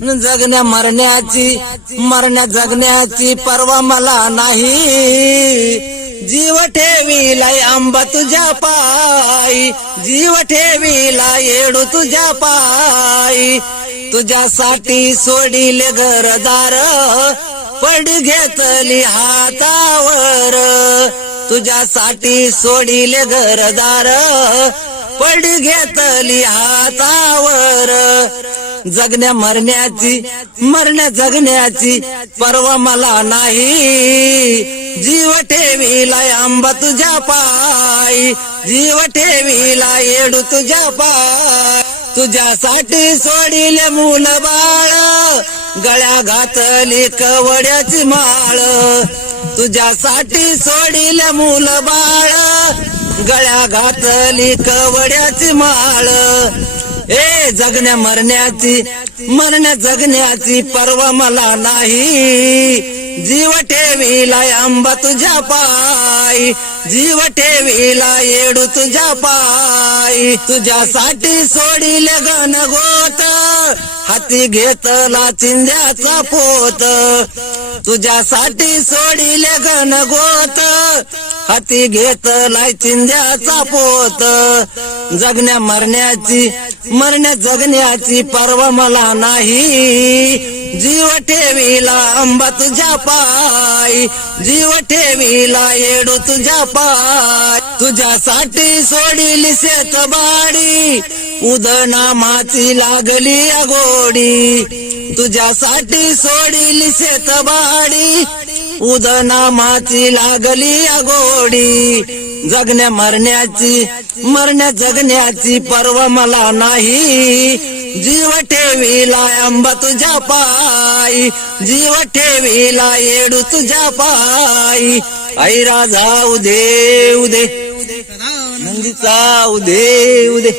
जगण्या मरण्याची मरण्या जगण्याची परवा मला नाही. जीव ठेवीलाय आंबा तुझ्या पायी जीव ठेवीला येडू तुझ्या पायी. तुझ्यासाठी सोडिले घरदार पड घेतली हातावर. तुझ्यासाठी सोडिले घरदार पड घेतली हातावर. जगण्या मरण्याची मरण्या जगण्याची परवा मला नाही. जीव ठेवीला आंबा तुझ्या पाई जीव ठेवीला येडू तुझ्या पाय. तुझ्यासाठी सोडिले मूल बाळ गळ्या घातली कवड्याची माळ. तुझ्यासाठी सोडिले मूल बाळ गळ्या घातली कवड्याची माळ. ए जगण्या मरण्याची मरण्या जगण्याची पर्वा मला नाही. जीव ठेवीला आंबा तुझ्या पायी जीव ठेवीला येडू तुझ्या पायी. तुझ्यासाठी सोडील गण गोत हाती घेतला चिंध्याचा पोत. तुझ्यासाठी सोडील गण गोत हाती घेतलाय चिंध्याचा पोत. जगण्या मरण्याची मरण्या जगण्याची पर्व मला नाही. जीव ठेवीला आंबा तुझ्या पाय. जीव ठेवीला येडू तुझ्या पाय. तुझ्यासाठी सोडिली शेत बाडी उदना माती लागली अगोडी तुझ्यासाठी सोडिली शेत बाडी उदनामाची लागली अगोडी जगण्या मरण्याची मरण्या जगण्याची पर्व मला नाही. जीव ठेवीला आंबा तुझ्या पायी. जीव ठेवीला येडू तुझ्या पायी. ऐरा जाऊ दे उदे. नंदीचा उदे उदे.